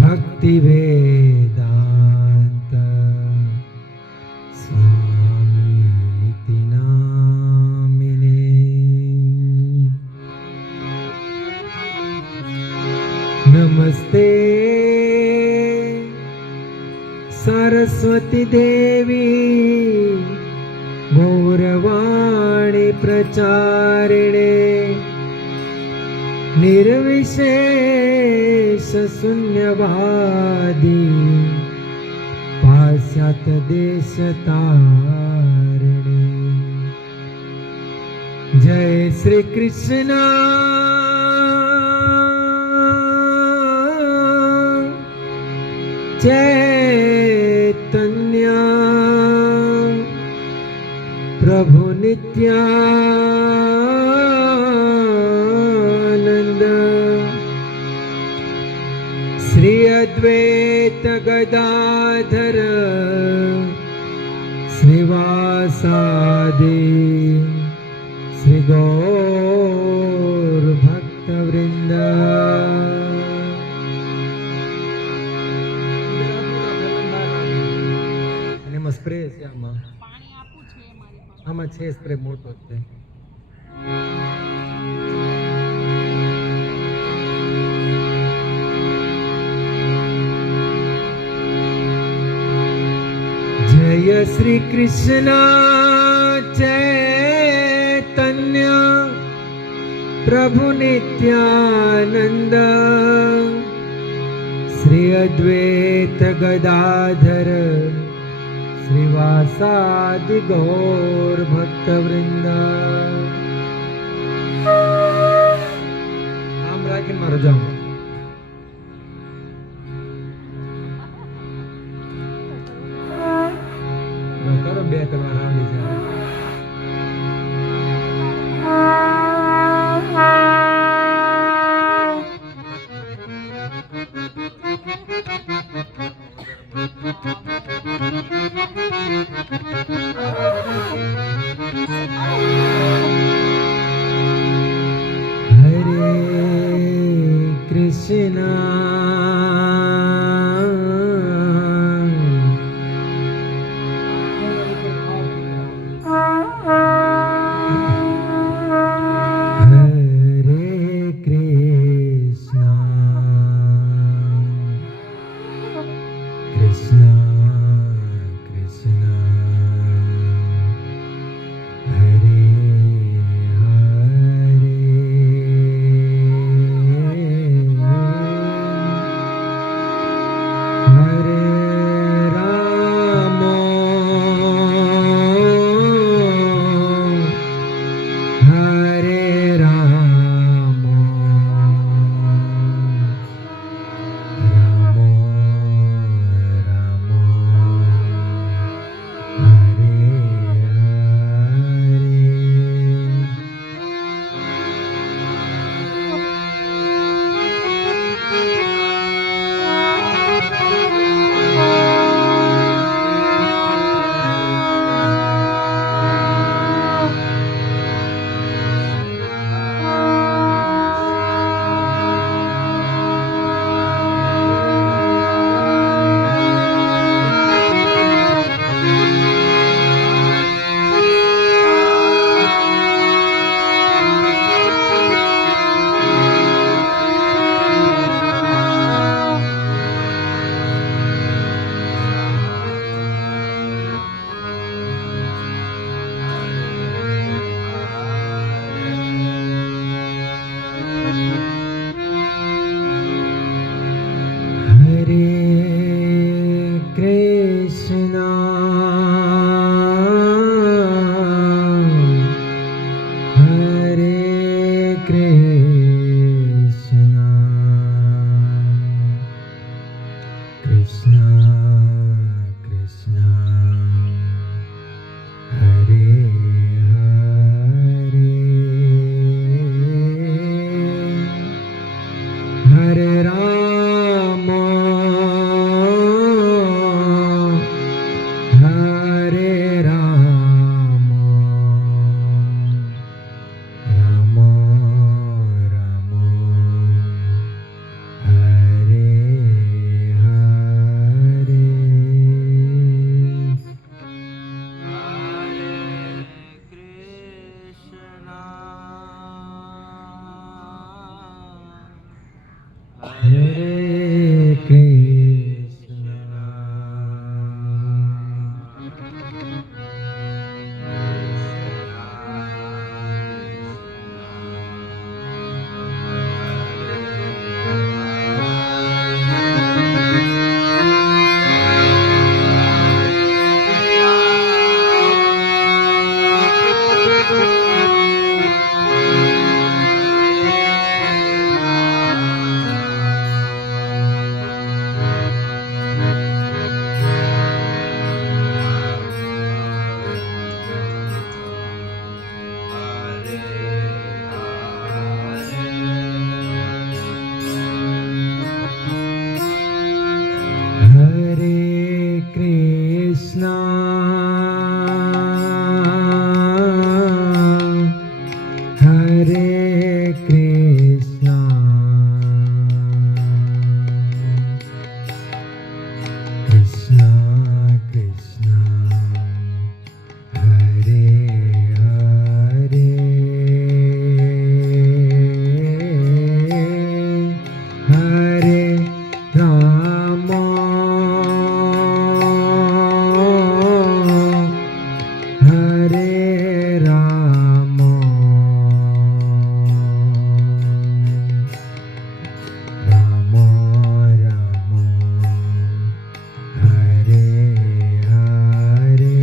भक्ति वेदांत स्वामी नामिने। नमस्ते सरस्वती देवी गौरवाणी प्रचारिणे निर्विशेष शून्यवादी पाश्चात्य देश तारिणे। जय श्री कृष्ण चैतन्य प्रभु नित्यानंद श्री अद्वैत गदाधर श्रीवासादि श्री गौर भक्त वृंद। સ્પ્રે છે આમાં, પાણી આપું છે મારી પાસે, આમાં છે સ્પ્રે મોટો છે. જય શ્રી કૃષ્ણ ચૈતન્ય પ્રભુ નિત્યાનંદ શ્રી અદ્વૈત ગદાધર श्रीवासादि गौर भक्त वृंद. आम राखी मारो जाओ. करो बे करवा रावड़ी से. Hare Krishna. Hare Krishna, Hare Krishna, Krishna Krishna, Hare Hare, Hare Rama, Hare Rama, Rama Rama, Hare Hare,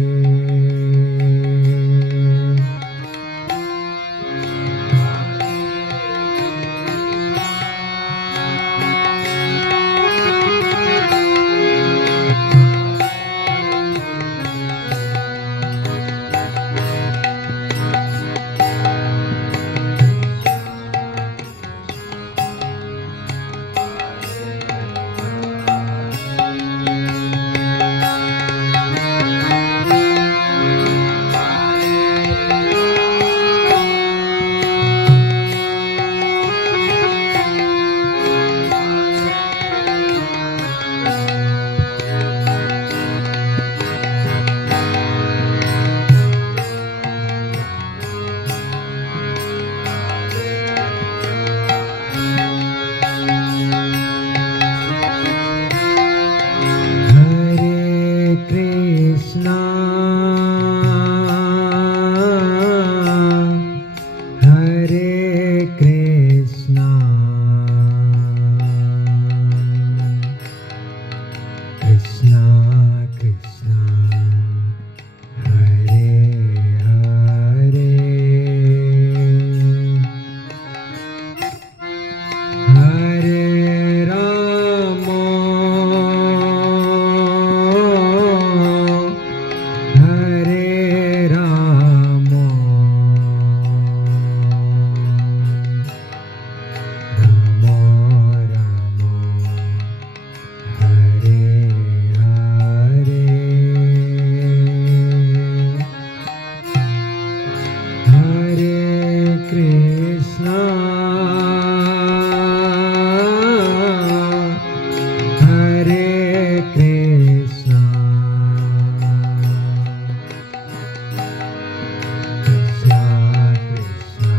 Hare Krishna, Hare Krishna, Krishna Krishna, Hare Hare, Hare Rama, Hare Rama, Rama Rama, Hare Hare, Hare Krishna, Hare Krishna, Krishna Krishna,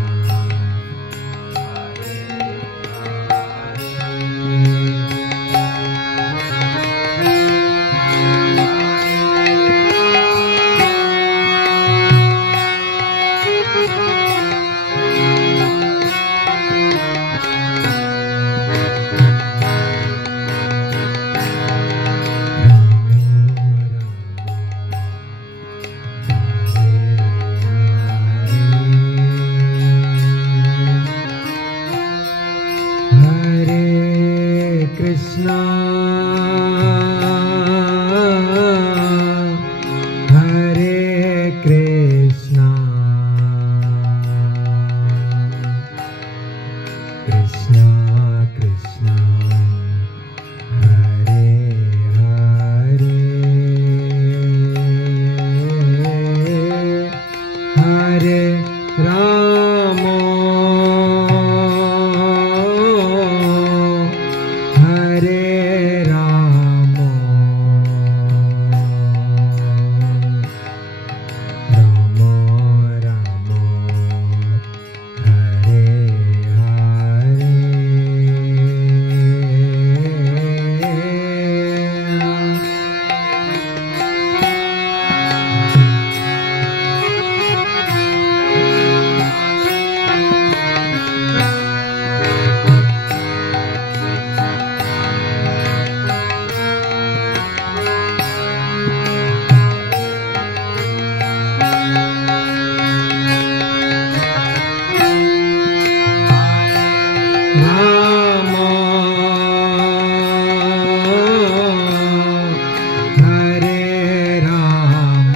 Hare Krishna, Hare Krishna, Krishna Krishna, Hare Hare, Hare Rama, Hare Rama, Rama Rama, Hare Hare, Ram હરે રામ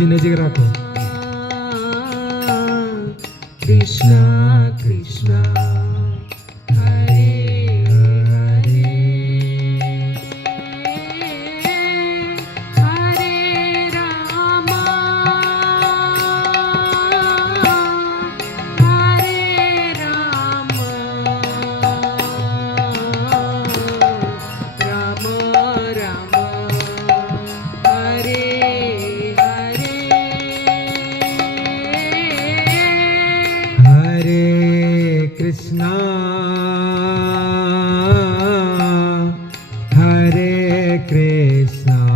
બાપુજી નજીક રાખો. કૃષ્ણ કૃષ્ણ હરે હરે હરે રામ હરે રામ રામ રામ હરે હરે કૃષ્ણ હરે કૃષ્ણ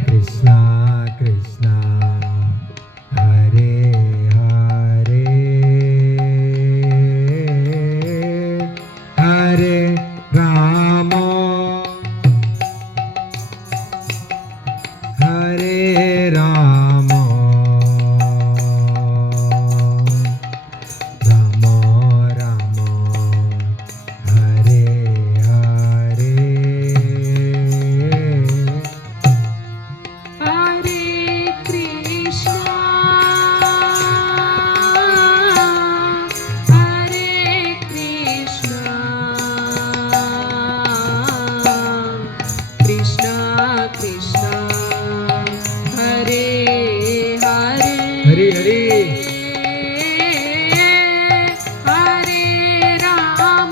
કૃષ્ણ કૃષ્ણ હરે હરે હરે રામ હરે રામ રામ રામ હરે હરે હરે કૃષ્ણ કૃષ્ણ કૃષ્ણ હરે હરે હરી હરી હરે રામ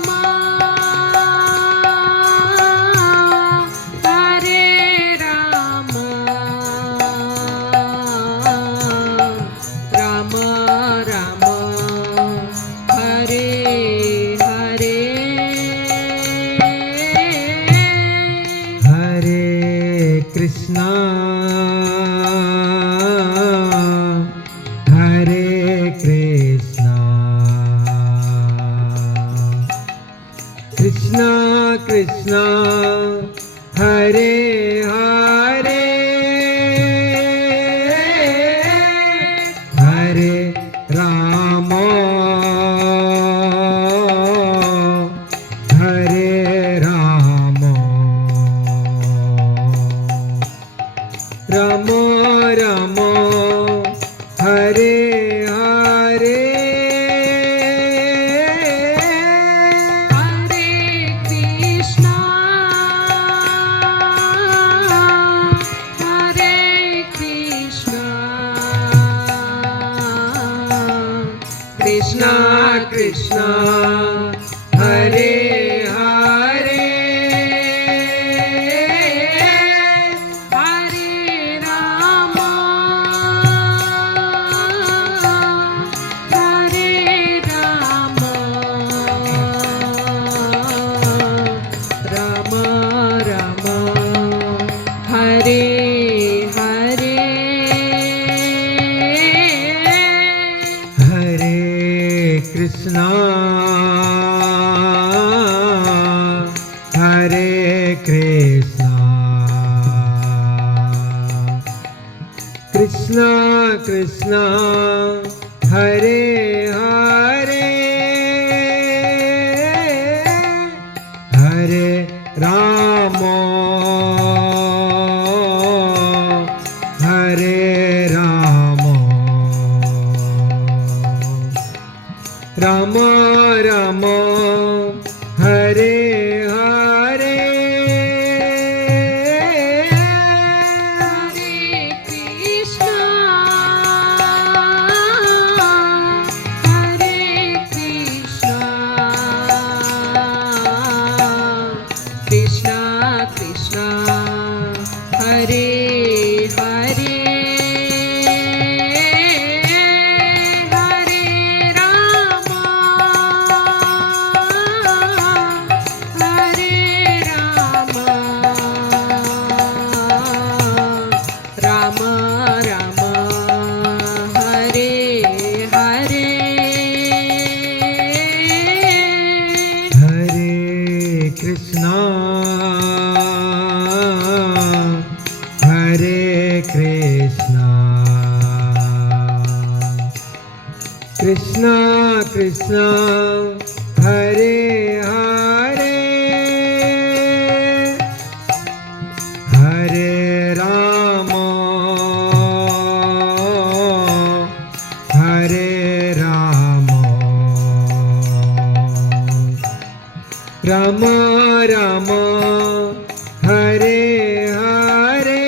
હરે રામ રામ રામ હરે હરે હરે કૃષ્ણ હરે કૃષ્ણ કૃષ્ણ કૃષ્ણ હરે હરે હરે રામ હરે રામ રામ રામ હરે હરે હરે કૃષ્ણ હરે કૃષ્ણ કૃષ્ણ કૃષ્ણ હરે હરે હરે રામ હરે રામ રામ રામ હરે હરે હરે કૃષ્ણ હરે કૃષ્ણ કૃષ્ણ કૃષ્ણ હરે હરે હરે રામ હરે રામ રામ રામ હરે હરે હરે કૃષ્ણ હરે કૃષ્ણ કૃષ્ણ કૃષ્ણ હરે હરે હરે રામ હરે રામ રામ રામ હરે હરે હરે કૃષ્ણ હરે કૃષ્ણ કૃષ્ણ કૃષ્ણ હરે હરે હરે રામ રામ હરે હરે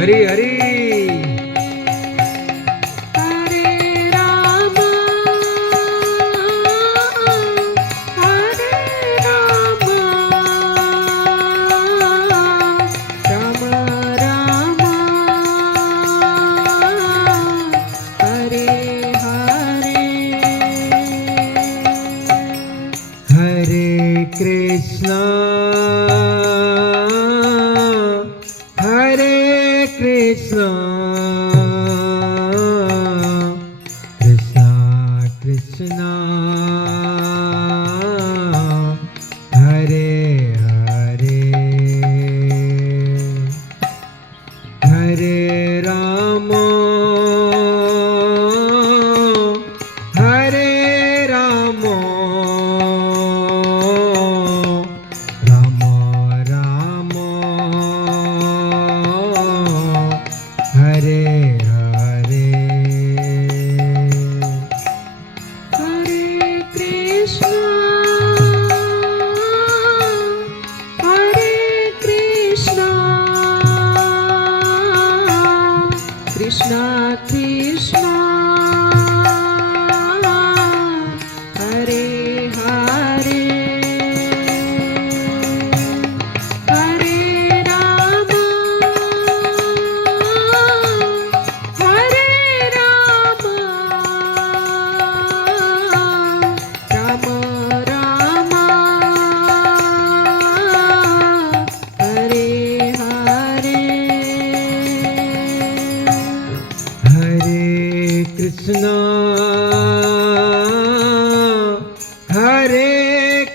હરી હરી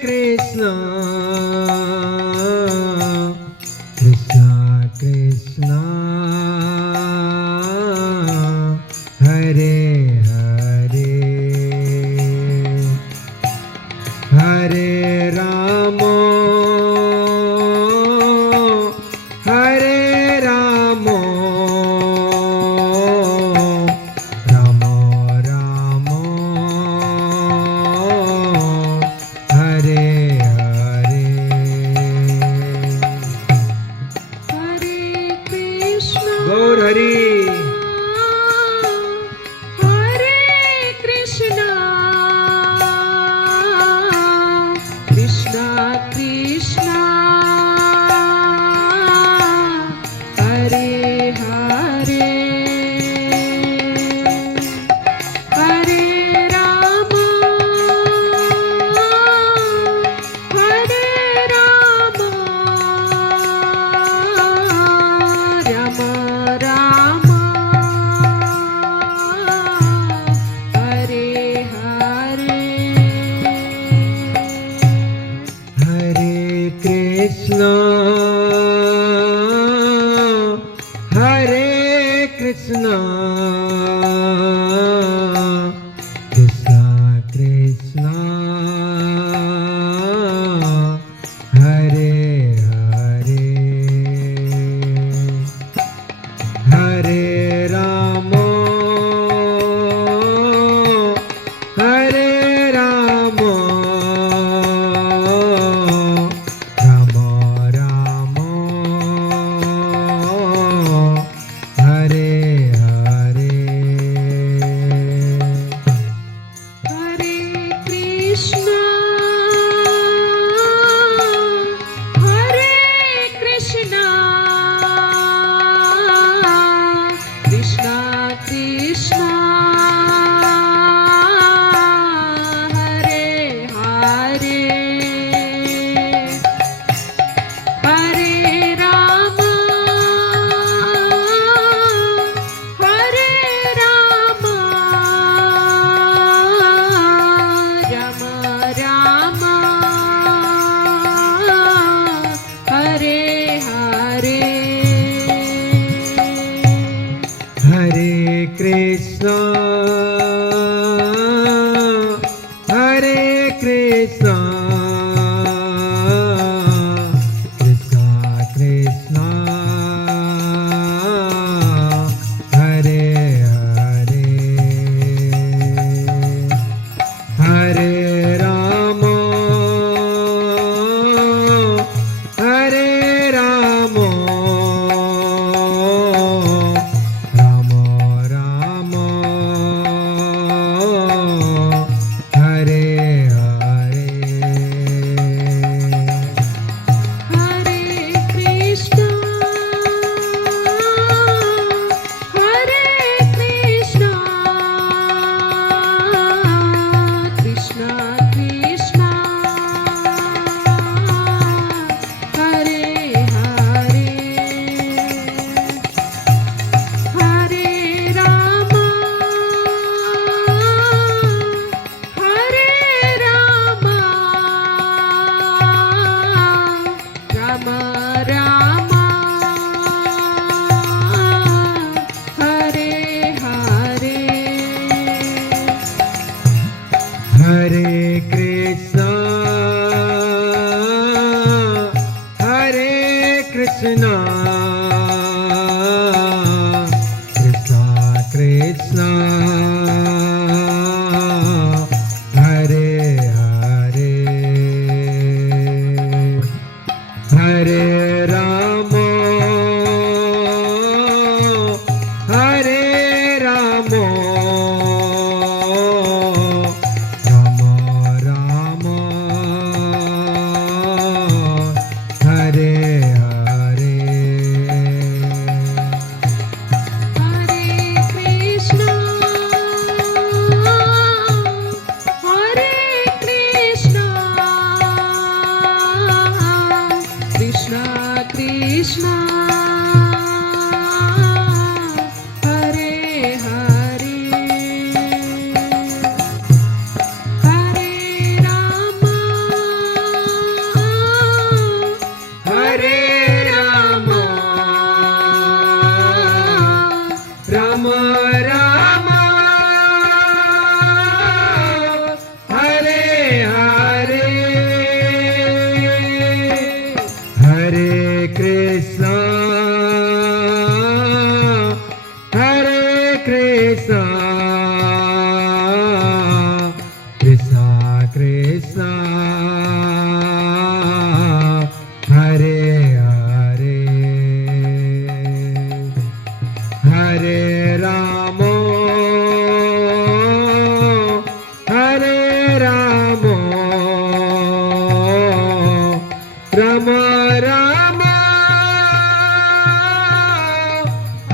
कृष्ण कृष्ण कृष्ण हरे हरे हरे राम हरे राम राम राम हरे हरे हरे कृष्ण गौर हरि हरे कृष्ण कृष्ण कृष्ण हरे हरे हरे राम हरे राम राम राम हरे हरे हरे कृष्ण हरे कृष्ण कृष्ण कृष्ण हरे हरे हरे राम हरे राम राम राम हरे हरे हरे कृष्ण हरे कृष्ण कृष्ण कृष्ण हरे हरे हरे राम हरे राम राम राम हरे हरे हरे कृष्ण हरे कृष्ण कृष्ण कृष्ण हरे हरे हरे राम हरे राम राम राम हरे हरे हरे कृष्ण हरे कृष्ण कृष्ण कृष्ण हरे हरे हरे राम हरे राम राम राम हरे हरे हरे कृष्ण हरे कृष्ण कृष्ण कृष्ण हरे हरे हरे राम हरे राम राम राम हरे हरे राम राम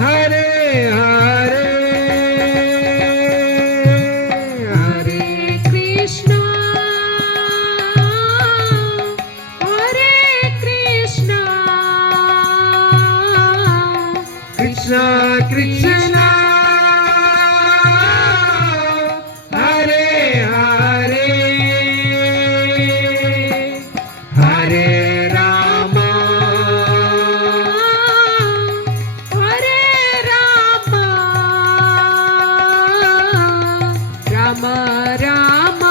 हरे हरे हरे कृष्णा कृष्ण कृष्ण हरे हरे हरे राम राम राम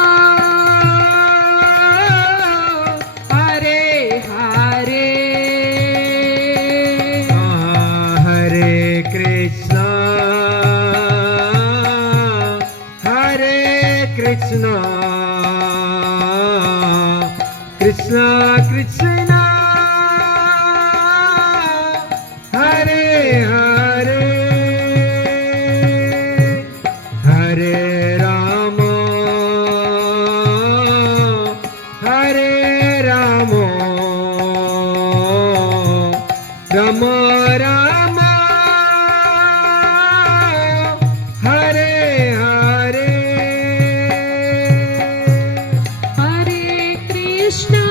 हरे हरे हरे कृष्ण कृष्ण कृष्ण हरे हरे हरे राम राम राम हरे हरे हरे कृष्णा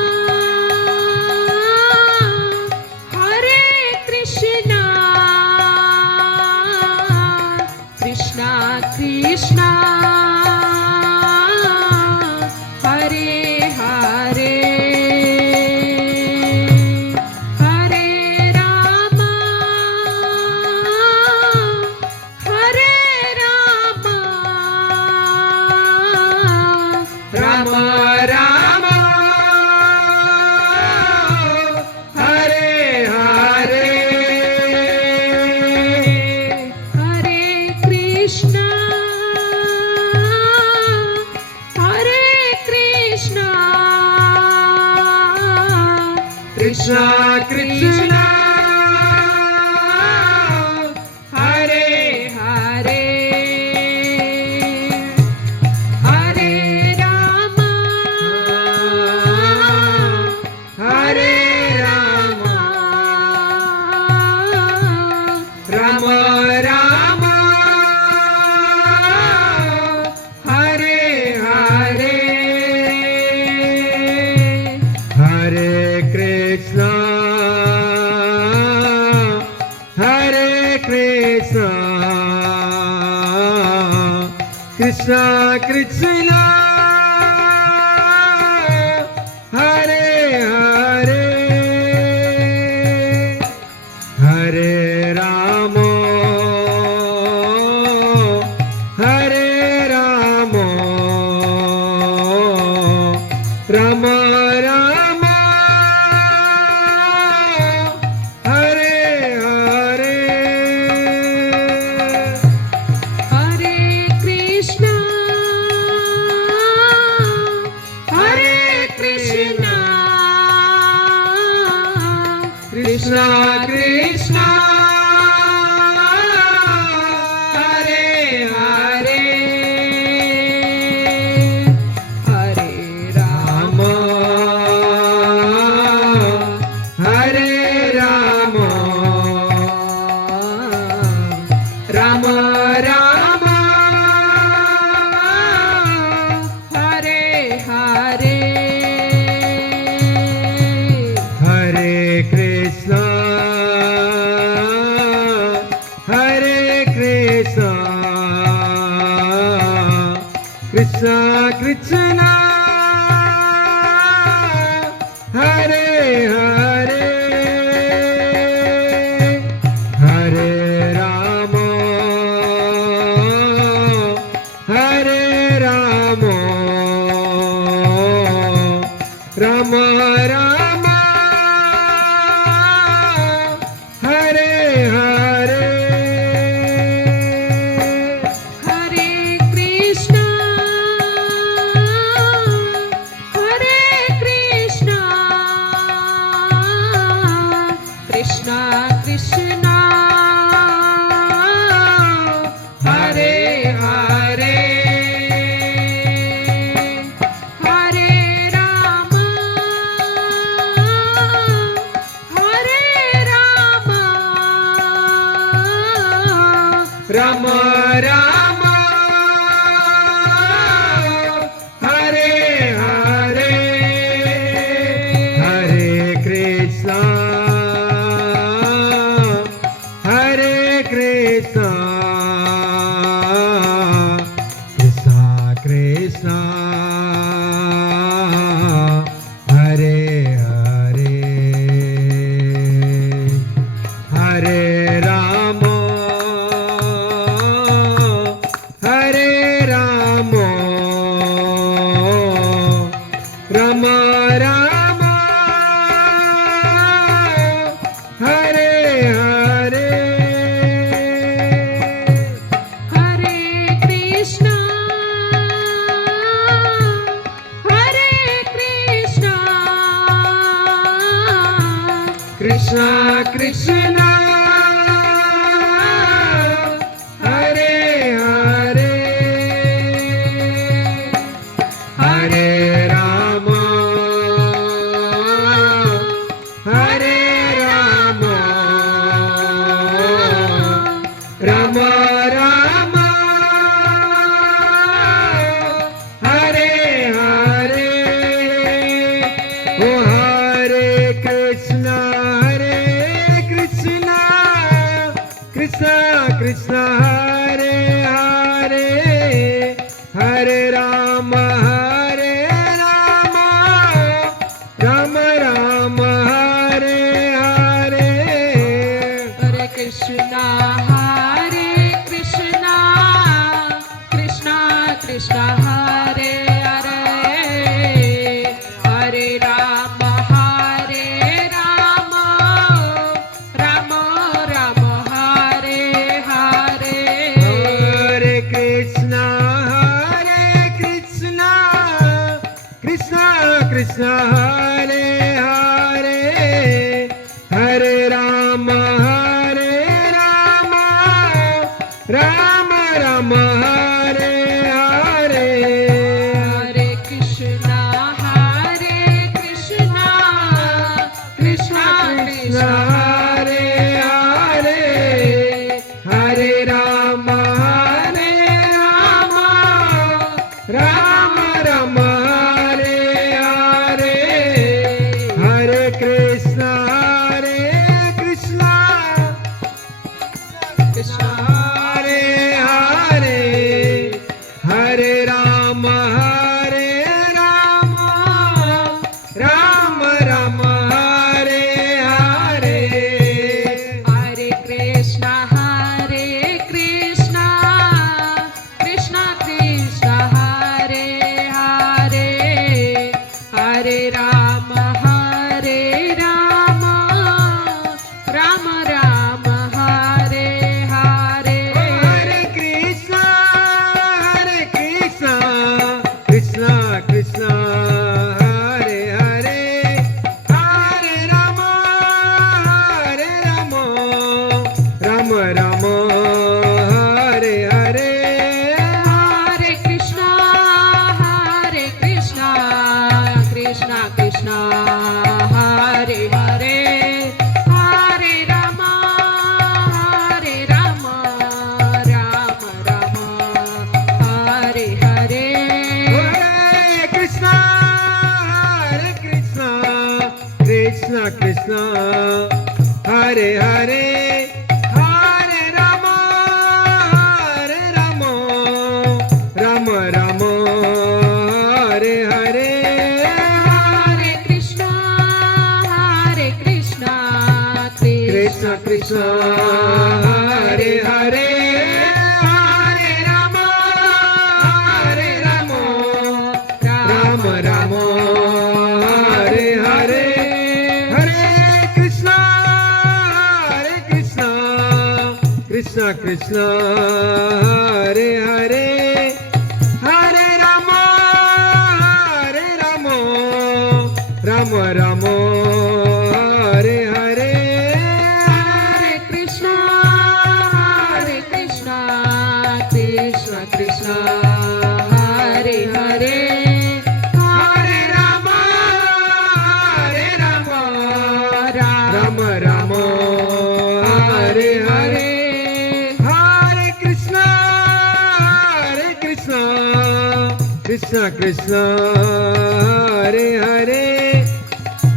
कृष्णा कृष्णा हरे हरे हरे राम राम राम हरे हरे हरे कृष्णा कृष्ण कृष्ण हरे हरे हरे राम हरे राम राम राम हरे हरे हरे कृष्ण कृष्ण कृष्ण हरे हरे हरे राम राम राम हरे हरे हरे कृष्णा कृष्ण कृष्ण हरे हरे हरे राम हरे Ram Ram Ram Hare Hare Hare Krishna Krishna Krishna Hare Hare Hare Ram Ram Ram Hare Hare Hare Krishna Krishna Krishna Hare Hare Hare Ram Krishna Krishna Hare Hare Hare Rama Hare Rama Rama Rama Hare Hare Oh Hare Krishna Krishna Krishna Hare Hare Hare Rama Rama Rama Hare Hare Hare Krishna Krishna Krishna Hare Hare Hare Rama Rama Rama Hare Hare Hare Krishna Krishna Krishna Hare Hare Hare Rama Rama Rama Hare Hare Hare Krishna Krishna Krishna Hare Hare Hare Rama Rama Rama Hare Hare Hare Krishna Krishna Hare Hare Hare Rama Rama Rama Hare Hare Hare Krishna Krishna Krishna Hare Hare Hare Rama Rama Rama Hare Hare Hare Krishna Krishna Krishna Hare Hare Hare Rama Rama Rama Hare Hare Hare Krishna Krishna Krishna Hare Hare Hare Rama Rama Rama Hare Hare Hare Krishna Krishna Krishna Hare Hare Hare Rama Rama Rama Hare Hare Hare Krishna Krishna Krishna Hare Hare Hare Rama Rama Rama Hare Hare Hare Krishna Krishna Krishna Hare Hare Hare Rama Rama Rama Hare Hare Hare Krishna Krishna Krishna Hare Hare Hare Rama Rama Rama Hare Hare Hare Krishna Krishna Krishna Hare Hare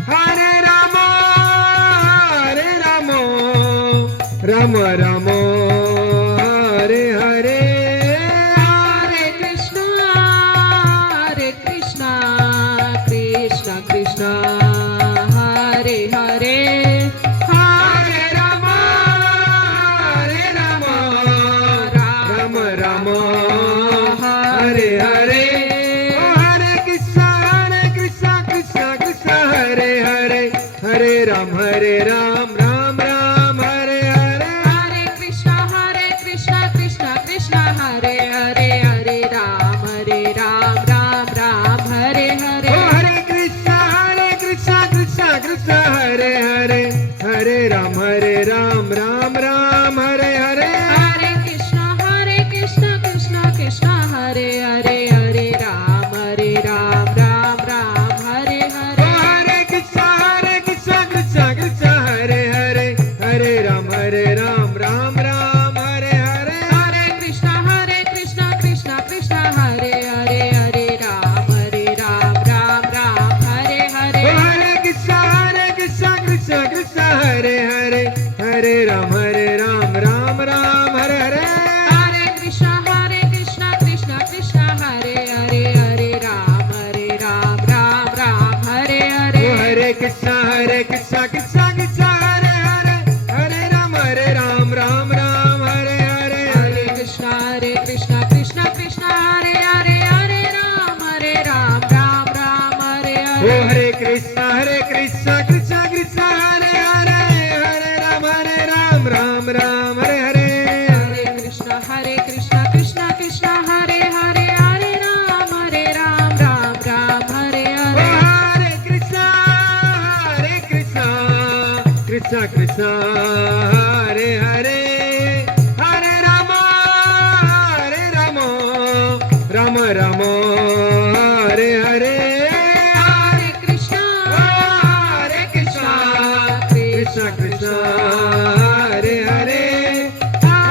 Hare Rama Rama Rama Hare Hare Hare Krishna Krishna Krishna Hare Hare Hare Rama Rama Rama Hare Hare Hare Krishna Krishna Krishna Hare Hare Hare Ram Ram Ram Hare Hare Hare Krishna Krishna Krishna Hare Hare Hare Ram Ram Hare Hare Oh Hare Krishna Krishna Krishna Hare Hare Ram Ram Ram Hare Hare Hare Krishna Krishna Krishna Hare Hare Hare Ram Ram Ram Hare Hare Hare Krishna Krishna Krishna Hare Hare Hare Ram Ram Ram Hare Hare Hare Krishna Krishna Krishna Hare Hare Hare Ram Ram Hare Hare Hare Krishna Krishna Krishna Hare Hare Hare Ram Ram Ram Hare Hare Hare Krishna Krishna Krishna Hare Hare Hare Ram Ram Hare Hare Hare Krishna Krishna Krishna Hare Hare Hare Ram Ram Hare Hare Hare Krishna Krishna Krishna Hare Hare Hare Ram Ram Hare Hare Hare Krishna Krishna Krishna Hare Hare Hare Ram Ram Hare Hare Hare Krishna Krishna Krishna Hare Hare Hare Ram Ram Hare Hare Hare Krishna Krishna Krishna Hare Hare Hare Ram Ram Hare Hare Hare Krishna Krishna Krishna Hare Hare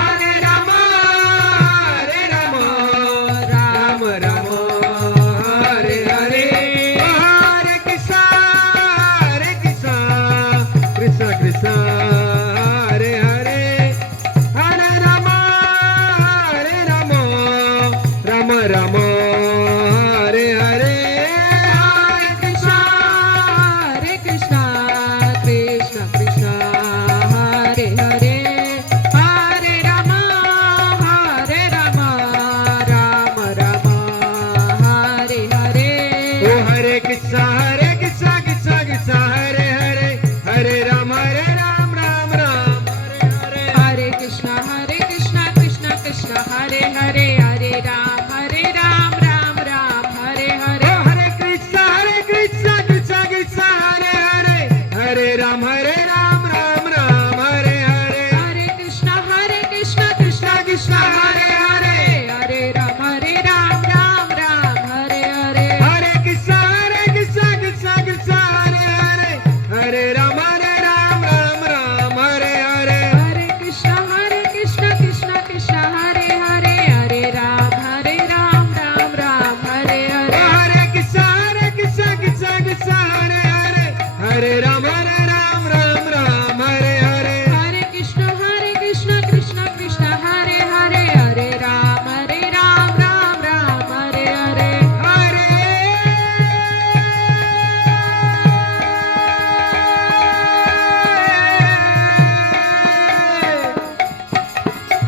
Hare Ram Ram Hare Hare Hare Krishna Krishna Hare Hare Hare Ram Ram Hare Hare Hare Krishna Krishna Krishna Hare Hare Hare Ram Ram Hare Hare ओ हरे कृष्णा कृष्णा हरे हरे हरे राम राम हरे हरे हरे कृष्णा कृष्णा हरे हरे हरे राम राम हरे हरे ओ हरे कृष्णा कृष्णा हरे हरे हरे राम राम हरे हरे हरे कृष्णा कृष्णा हरे हरे हरे राम राम हरे हरे हरे कृष्णा कृष्णा हरे हरे हरे राम राम हरे हरे हरे कृष्णा कृष्णा हरे हरे हरे राम राम हरे हरे हरे कृष्णा कृष्णा हरे हरे हरे राम राम हरे हरे हरे कृष्णा कृष्णा हरे हरे हरे राम राम हरे हरे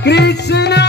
कृष्णा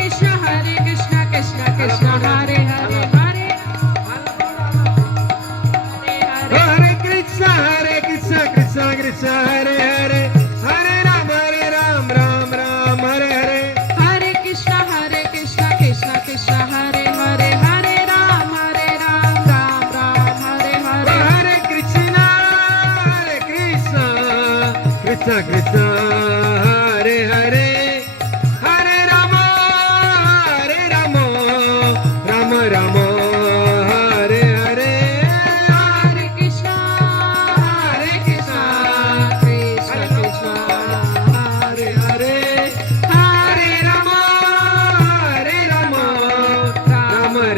कृष्णा हरे Krishna Krishna Hare Hare Hare Hare Krishna Krishna Hare Hare Hare Ram Ram Hare Hare Hare Krishna Krishna Hare Hare Hare Ram Ram Hare Hare Hare Krishna Krishna Hare Hare Hare Ram Ram Hare Hare Hare Krishna Krishna Hare Hare Hare Ram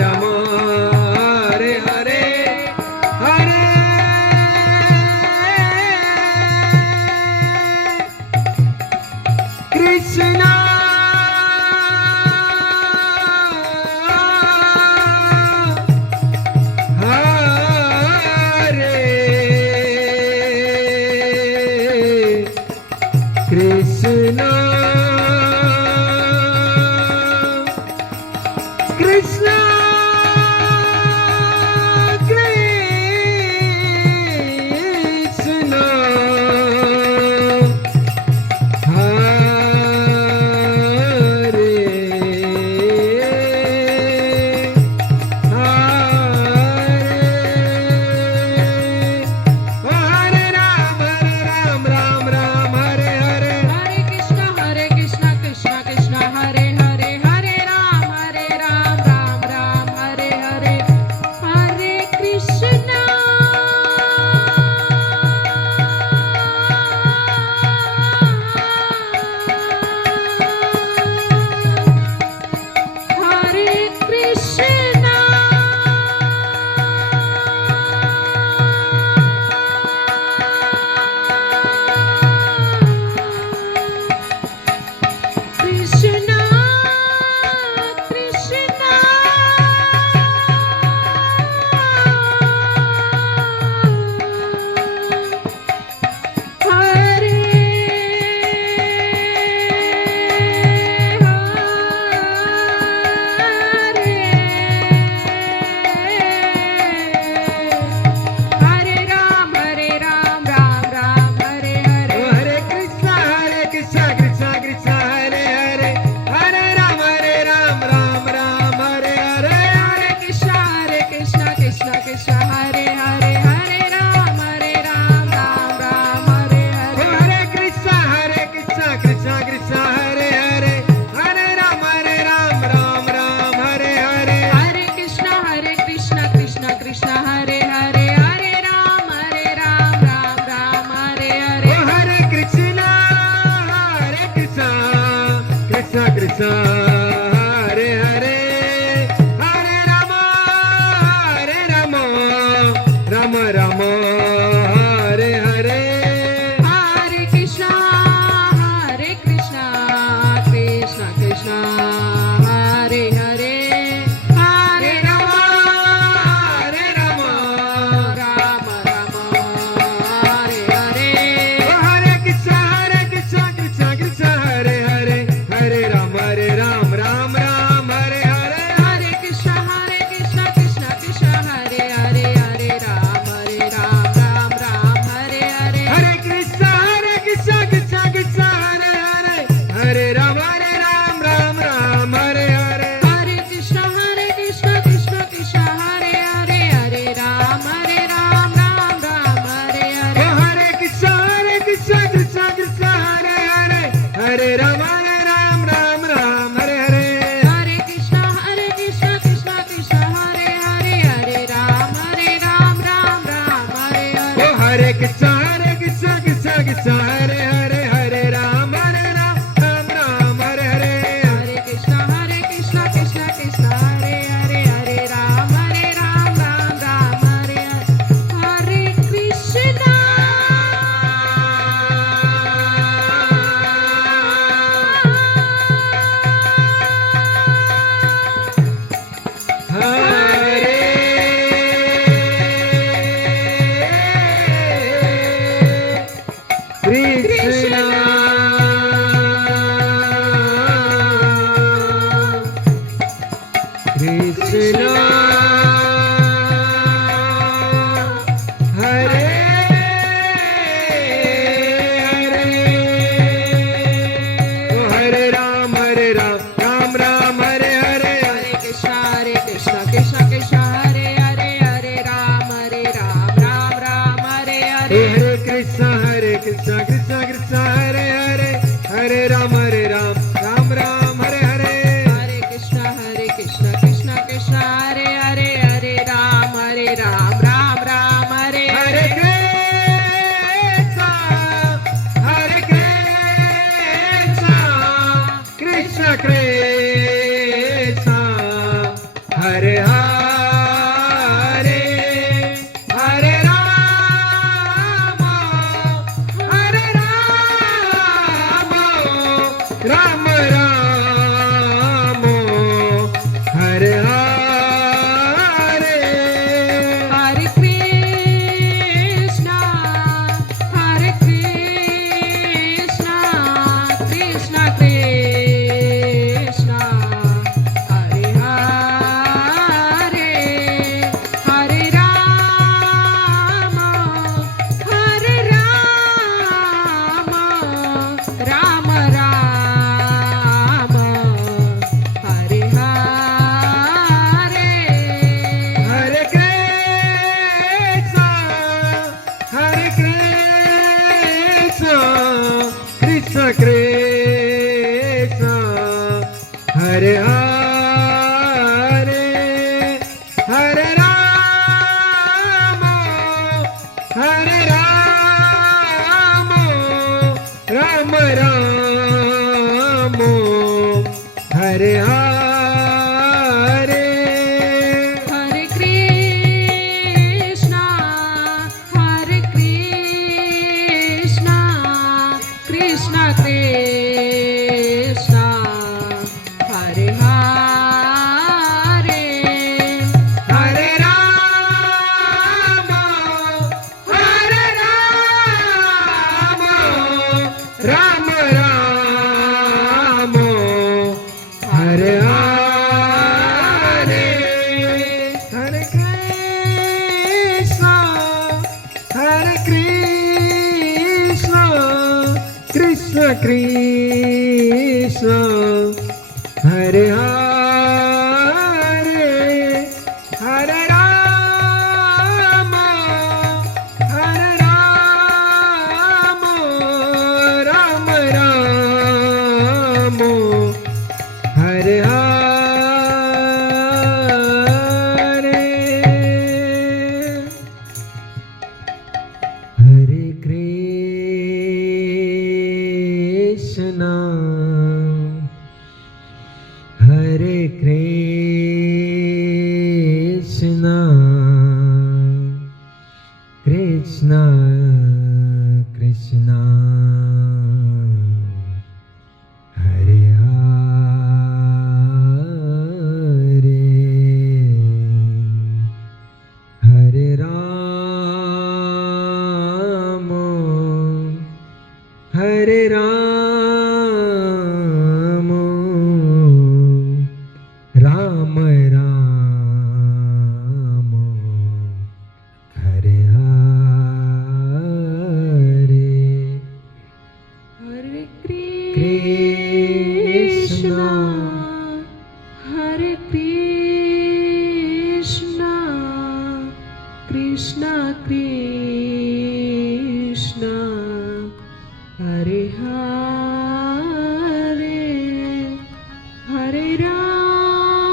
Ram Hare Hare Krishna, Krishna, Hare Ram, Ram Ram, Hare Hare. Hare Krishna, Krishna Krishna, Hare Hare, Hare Ram, Ram Ram, Hare Hare. Hare Krishna. Hare Krishna. Krishna, Krishna, Hare Hare Ram, Ram Ram, Hare Hare. Oh, Hare Krishna, Krishna Krishna, Hare Hare, Hare Ram, Ram Ram, Hare Hare. Hare Krishna, Krishna Krishna, Hare Hare, Hare Ram, Ram Ram, Hare Oh, Hare. Hare Krishna, Krishna Krishna, Hare Hare, Hare Ram, Ram Hare Hare. Hare Krishna, Krishna Krishna, Hare Hare, Hare Ram, Ram Hare Hare. Oh, Hare Krishna, Krishna Krishna, Hare Hare, Hare Rama, Rama Hare Hare. Hare Krishna, Krishna Krishna, Hare Hare, Hare Rama, Rama Hare Hare. Oh, Hare Krishna, Krishna Krishna, Hare Hare, Hare Ram, Ram Hare Hare. Hare Krishna, Krishna Krishna, Hare Hare, Hare Ram, Ram Hare Hare. Hare Krishna, Krishna Krishna, Hare Hare, Hare Ram, Ram Hare Hare. Hare Krishna, Krishna Krishna, Hare Hare, Hare Ram, Ram Hare Hare. Oh, Hare Krishna, Krishna Krishna, Hare Hare, Hare Ram, Ram Hare Hare. Hare Krishna, Krishna Krishna, Hare Hare, Hare Ram, Ram Hare Hare. Oh, Hare Krishna, Krishna Krishna, Hare Hare, Hare Ram, Ram Hare Hare. Hare Krishna, Krishna Krishna, Hare Hare, Hare Ram, Ram Hare Hare. Hare Krishna. Hare Krishna, Krishna, Hare Hare. Oh, Hare Ram, Ram Hare Hare. Hare Krishna, Krishna Krishna, Hare Hare, Hare Ram, Ram Hare Oh, Hare. Hare Krishna, Krishna Krishna, Hare Hare, Hare Ram, Ram Hare Hare. Hare Krishna, Krishna Krishna, Hare Hare, Hare Ram, Ram Hare Hare Hare. Krishna, Krishna Krishna, Hare Hare, Hare Rama, Ram Hare Hare. Hare Krishna, Krishna Krishna, Hare Hare. Krishna Hare Hare Hare Ram Ram Ram Hare Hare Hare Krishna हरे कृष्णा कृष्णा कृष्णा हरे हरे हरे राम हरे राम राम राम हरे हरे हरे कृष्णा हरे कृष्णा कृष्णा कृष्णा हरे हरे हरे राम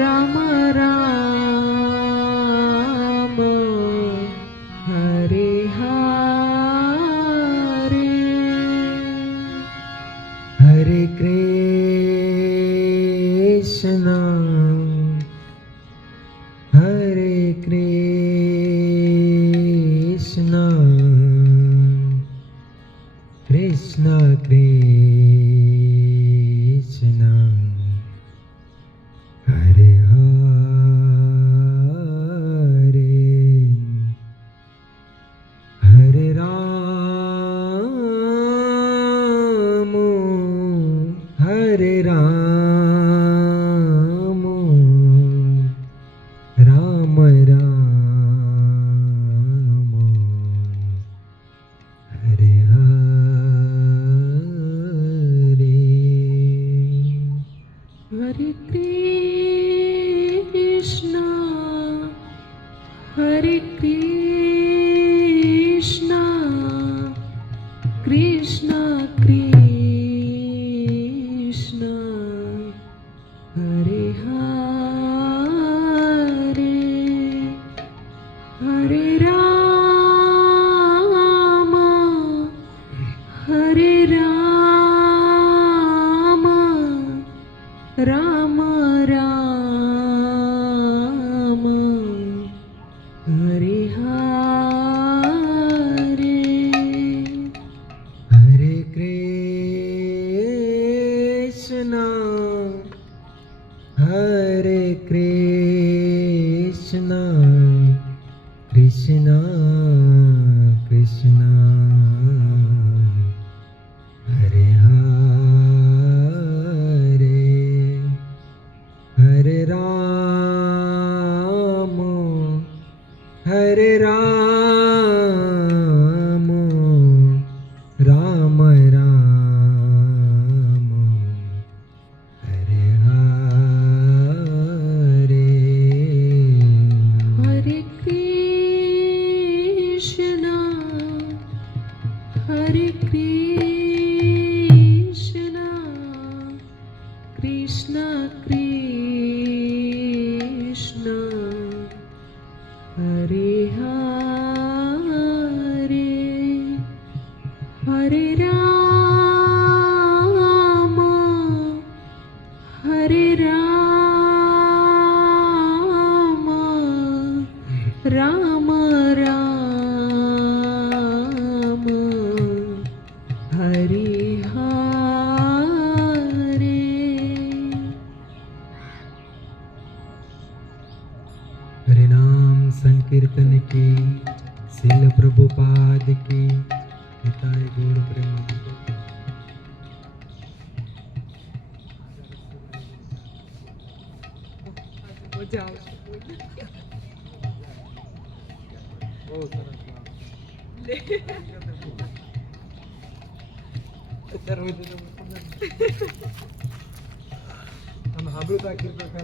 राम राम हरे हरे हरे कृष्णा हरे कृष्णा कृष्णा कृष्णा हरे हरे हरे राम हरे राम राम राम हरे हरे हरे कृष्णा हरे कृष्णा कृष्णा कृष्णा हरे हरे हरे राम राम राम हरे हरे हरे कृष्णा हरे कृष्णा कृष्णा कृष्णा हरे हरे हरे राम हरे राम राम राम हरे हरे हरे कृष्णा हरे कृष्णा कृष्णा कृष्णा हरे हरे हरे राम राम राम हरे हरे हरे नाम संकीर्तन की शिल प्रभुपाद की निताय गौर प्रेमानंद। મજા આવશે બહુ સરસ અત્યારે હોય તો તમે સાંભળ્યું તા કીર્તન